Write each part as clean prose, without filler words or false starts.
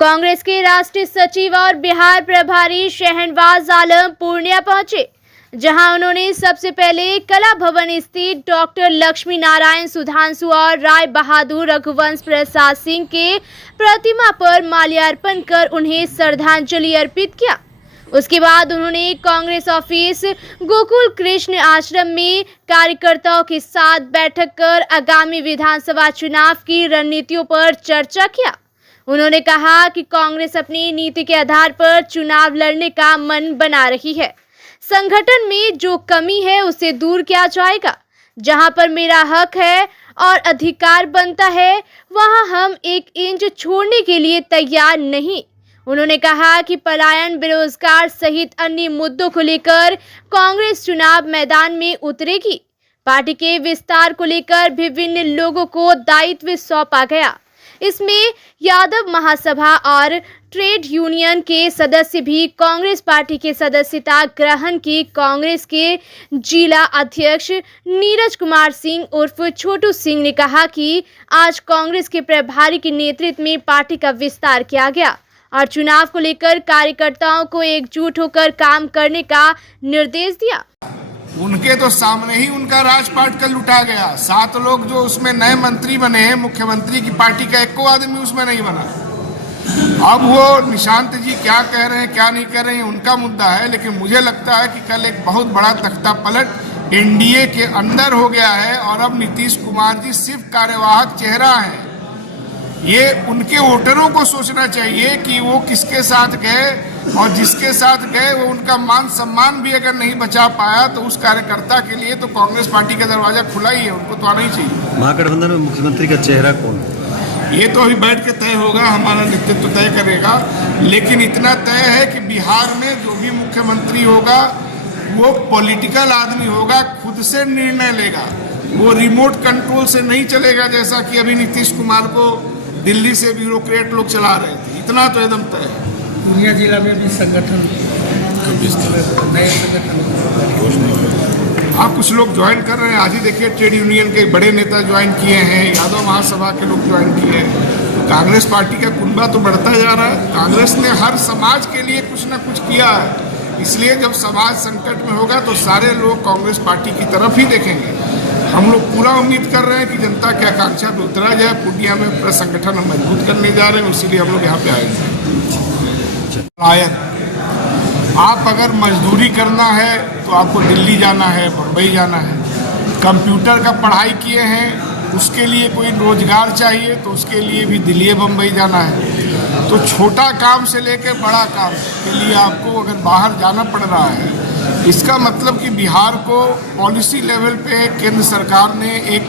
कांग्रेस के राष्ट्रीय सचिव और बिहार प्रभारी शहनवाज आलम पूर्णिया पहुंचे, जहां उन्होंने सबसे पहले कला भवन स्थित डॉक्टर लक्ष्मी नारायण सुधांशु और राय बहादुर रघुवंश प्रसाद सिंह के प्रतिमा पर माल्यार्पण कर उन्हें श्रद्धांजलि अर्पित किया। उसके बाद उन्होंने कांग्रेस ऑफिस गोकुल कृष्ण आश्रम में कार्यकर्ताओं के साथ बैठक कर आगामी विधानसभा चुनाव की रणनीतियों पर चर्चा किया। उन्होंने कहा कि कांग्रेस अपनी नीति के आधार पर चुनाव लड़ने का मन बना रही है। संगठन में जो कमी है उसे दूर किया जाएगा। जहां पर मेरा हक है और अधिकार बनता है, वहां हम 1 इंच छोड़ने के लिए तैयार नहीं। उन्होंने कहा कि पलायन, बेरोजगार सहित अन्य मुद्दों को लेकर कांग्रेस चुनाव मैदान में उतरेगी। पार्टी के विस्तार को लेकर विभिन्न लोगों को दायित्व सौंपा गया। इसमें यादव महासभा और ट्रेड यूनियन के सदस्य भी कांग्रेस पार्टी के सदस्यता ग्रहण की। कांग्रेस के जिला अध्यक्ष नीरज कुमार सिंह उर्फ छोटू सिंह ने कहा कि आज कांग्रेस के प्रभारी के नेतृत्व में पार्टी का विस्तार किया गया और चुनाव को लेकर कार्यकर्ताओं को एकजुट होकर काम करने का निर्देश दिया। उनके तो सामने ही उनका राजपाट कल लुटा गया। 7 लोग जो उसमें नए मंत्री बने हैं, मुख्यमंत्री की पार्टी का एक आदमी उसमें नहीं बना। अब वो निशांत जी क्या कह रहे हैं क्या नहीं कह रहे हैं उनका मुद्दा है, लेकिन मुझे लगता है कि कल एक बहुत बड़ा तख्ता पलट एनडीए के अंदर हो गया है और अब नीतीश कुमार जी सिर्फ कार्यवाहक चेहरा है। ये उनके वोटरों को सोचना चाहिए कि वो किसके साथ गए और जिसके साथ गए वो उनका मान सम्मान भी अगर नहीं बचा पाया तो उस कार्यकर्ता के लिए तो कांग्रेस पार्टी का दरवाजा खुला ही है, उनको तो आना ही चाहिए। महागठबंधन में मुख्यमंत्री का चेहरा कौन है? ये तो अभी बैठ के तय होगा, हमारा नेतृत्व तय करेगा। लेकिन इतना तय है कि बिहार में जो भी मुख्यमंत्री होगा वो पॉलिटिकल आदमी होगा, खुद से निर्णय लेगा, वो रिमोट कंट्रोल से नहीं चलेगा जैसा कि अभी नीतीश कुमार को दिल्ली से ब्यूरोक्रेट लोग चला रहे थे। इतना तो एकदम तय है। पूर्णिया जिला में भी संगठन नए संगठन हाँ, कुछ लोग ज्वाइन कर रहे हैं। आज ही देखिए ट्रेड यूनियन के बड़े नेता ज्वाइन किए हैं, यादव महासभा के लोग ज्वाइन किए हैं। कांग्रेस पार्टी का कुनबा तो बढ़ता जा रहा है। कांग्रेस ने हर समाज के लिए कुछ ना कुछ किया है, इसलिए जब समाज संकट में होगा तो सारे लोग कांग्रेस पार्टी की तरफ ही देखेंगे। हम लोग पूरा उम्मीद कर रहे हैं कि जनता की आकांक्षा पे उतरा जाए। पूर्णिया में पूरा संगठन हम मजबूत करने जा रहे हैं, इसीलिए हम लोग यहाँ पे आए हैं। आप अगर मजदूरी करना है तो आपको दिल्ली जाना है, मुंबई जाना है। कंप्यूटर का पढ़ाई किए हैं, उसके लिए कोई रोजगार चाहिए तो उसके लिए भी दिल्ली बम्बई जाना है। तो छोटा काम से लेकर बड़ा काम के लिए आपको अगर बाहर जाना पड़ रहा है, इसका मतलब कि बिहार को पॉलिसी लेवल पे केंद्र सरकार ने एक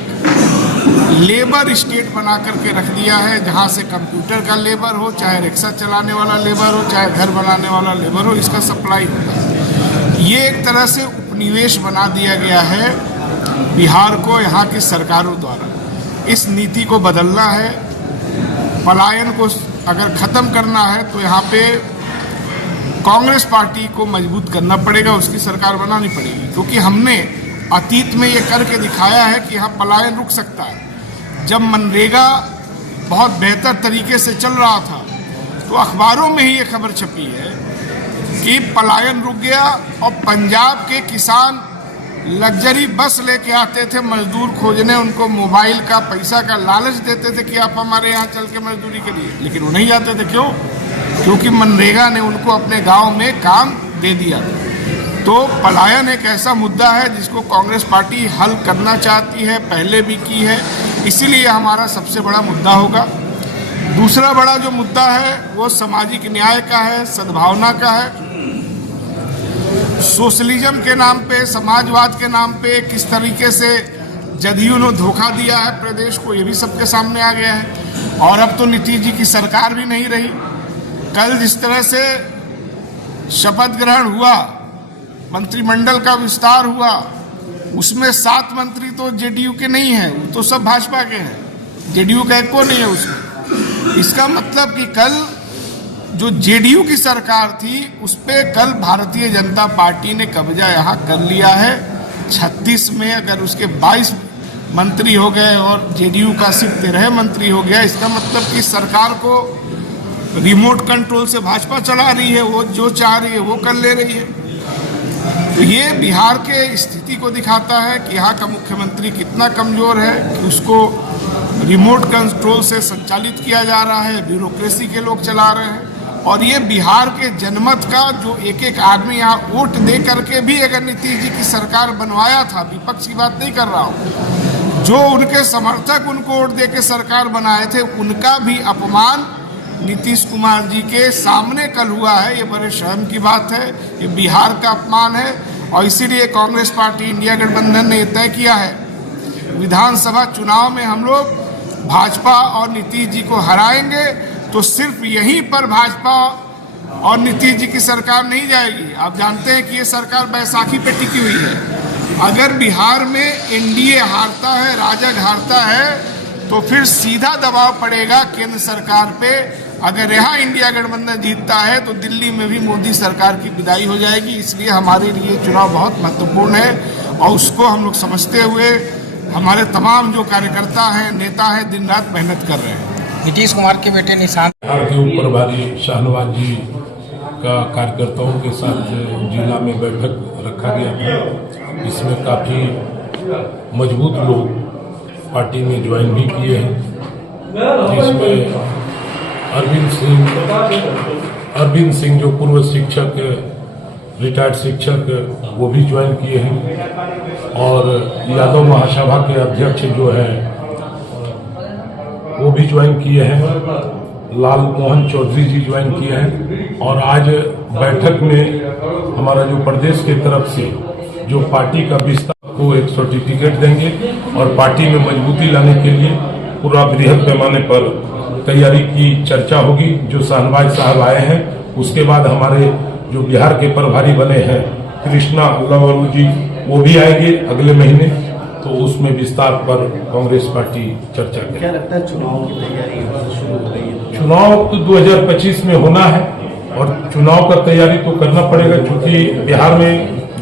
लेबर स्टेट बना करके रख दिया है, जहां से कंप्यूटर का लेबर हो, चाहे रिक्शा चलाने वाला लेबर हो, चाहे घर बनाने वाला लेबर हो, इसका सप्लाई होता है। ये एक तरह से उपनिवेश बना दिया गया है बिहार को यहाँ की सरकारों द्वारा। इस नीति को बदलना है, पलायन को अगर ख़त्म करना है तो यहाँ पे कांग्रेस पार्टी को मजबूत करना पड़ेगा, उसकी सरकार बनानी पड़ेगी। क्योंकि हमने अतीत में ये करके दिखाया है कि यहाँ पलायन रुक सकता है। जब मनरेगा बहुत बेहतर तरीके से चल रहा था तो अखबारों में ही ये खबर छपी है कि पलायन रुक गया और पंजाब के किसान लग्जरी बस लेके आते थे मजदूर खोजने, उनको मोबाइल का पैसा का लालच देते थे कि आप हमारे यहाँ चल के मजदूरी करिए, लेकिन वो नहीं आते थे। क्यों? क्योंकि मनरेगा ने उनको अपने गांव में काम दे दिया। तो पलायन एक ऐसा मुद्दा है जिसको कांग्रेस पार्टी हल करना चाहती है, पहले भी की है, इसीलिए हमारा सबसे बड़ा मुद्दा होगा। दूसरा बड़ा जो मुद्दा है वो सामाजिक न्याय का है, सद्भावना का है। सोशलिज्म के नाम पे, समाजवाद के नाम पे किस तरीके से जदयू ने धोखा दिया है प्रदेश को, ये भी सबके सामने आ गया है। और अब तो नीतीश जी की सरकार भी नहीं रही। कल जिस तरह से शपथ ग्रहण हुआ, मंत्रिमंडल का विस्तार हुआ, उसमें 7 मंत्री तो जेडीयू के नहीं हैं, वो तो सब भाजपा के हैं। जेडीयू का एक को नहीं है उसमें। इसका मतलब कि कल जो जेडीयू की सरकार थी उस पे कल भारतीय जनता पार्टी ने कब्जा यहाँ कर लिया है। 36 में अगर उसके 22 मंत्री हो गए और जेडीयू का सिर्फ 13 मंत्री हो गया, इसका मतलब कि सरकार को रिमोट कंट्रोल से भाजपा चला रही है, वो जो चाह रही है वो कर ले रही है। तो ये बिहार के स्थिति को दिखाता है कि यहाँ का मुख्यमंत्री कितना कमजोर है कि उसको रिमोट कंट्रोल से संचालित किया जा रहा है, ब्यूरोक्रेसी के लोग चला रहे हैं। और ये बिहार के जनमत का जो एक एक आदमी यहाँ वोट दे करके भी अगर नीतीश जी की सरकार बनवाया था, विपक्ष की बात नहीं कर रहा हूँ, जो उनके समर्थक उनको वोट दे के सरकार बनाए थे, उनका भी अपमान नीतीश कुमार जी के सामने कल हुआ है। ये बड़े शर्म की बात है, ये बिहार का अपमान है। और इसीलिए कांग्रेस पार्टी इंडिया गठबंधन ने तय किया है विधानसभा चुनाव में हम लोग भाजपा और नीतीश जी को हराएंगे, तो सिर्फ यहीं पर भाजपा और नीतीश जी की सरकार नहीं जाएगी। आप जानते हैं कि ये सरकार बैसाखी पे टिकी हुई है। अगर बिहार में एनडीए हारता है, राजग हारता है, तो फिर सीधा दबाव पड़ेगा केंद्र सरकार पे। अगर यहाँ इंडिया गठबंधन जीतता है तो दिल्ली में भी मोदी सरकार की विदाई हो जाएगी। इसलिए हमारे लिए चुनाव बहुत महत्वपूर्ण है और उसको हम लोग समझते हुए हमारे तमाम जो कार्यकर्ता हैं, नेता हैं, दिन रात मेहनत कर रहे हैं। नीतीश कुमार के बेटे निशांत बिहार के ऊपर भारी शाहनवाज जी का कार्यकर्ताओं के साथ जिला में बैठक रखा गया था। इसमें काफ़ी मजबूत लोग पार्टी में ज्वाइन भी किए हैं, जिसमें अरविंद सिंह जो पूर्व शिक्षक, रिटायर्ड शिक्षक, वो भी ज्वाइन किए हैं। और यादव महासभा के अध्यक्ष जो है वो भी ज्वाइन किए हैं। लाल मोहन चौधरी जी ज्वाइन किए हैं। और आज बैठक में हमारा जो प्रदेश की तरफ से जो पार्टी का विस्तार को एक सर्टिफिकेट देंगे और पार्टी में मजबूती लाने के लिए पूरा बृहद पैमाने पर तैयारी की चर्चा होगी। जो शाहनवाज साहब आए हैं, उसके बाद हमारे जो बिहार के प्रभारी बने हैं कृष्णा लवलू जी, वो भी आएंगे अगले महीने, तो उसमें विस्तार पर कांग्रेस पार्टी चर्चा करेगी। क्या लगता है चुनाव की तैयारी शुरू हो गई है? चुनाव तो 2025 में होना है और चुनाव का तैयारी तो करना पड़ेगा, क्योंकि बिहार में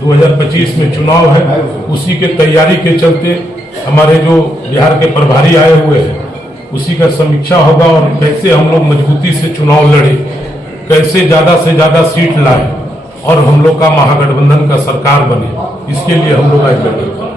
2025 में चुनाव है। उसी के तैयारी के चलते हमारे जो बिहार के प्रभारी आए हुए हैं, उसी का समीक्षा होगा और कैसे हम लोग मजबूती से चुनाव लड़े, कैसे ज्यादा से ज्यादा सीट लाए और हम लोग का महागठबंधन का सरकार बने, इसके लिए हम लोग आज बैठे।